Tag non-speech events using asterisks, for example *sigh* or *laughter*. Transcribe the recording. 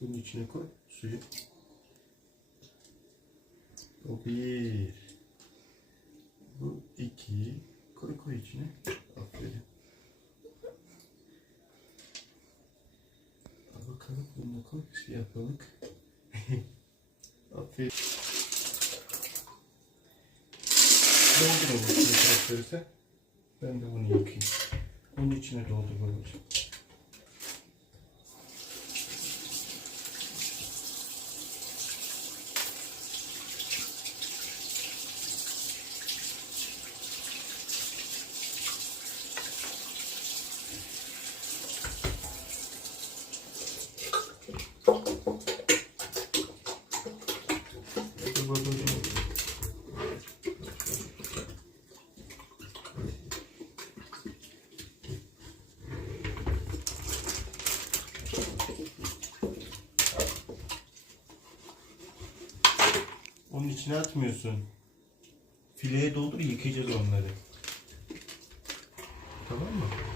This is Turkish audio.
Bunun içine koy suyu. O bir. Bu iki. Koy koy içine. Aferin. Al bakalım bunu da koy. Siyah balık. *laughs* Aferin. Doldur içine traktörse. Ben de bunu yıkayayım. Onun içine doldur babacığım. Dur babacığım. Onun içine atmıyorsun. Fileye doldur yıkayacağız onları. Tamam mı?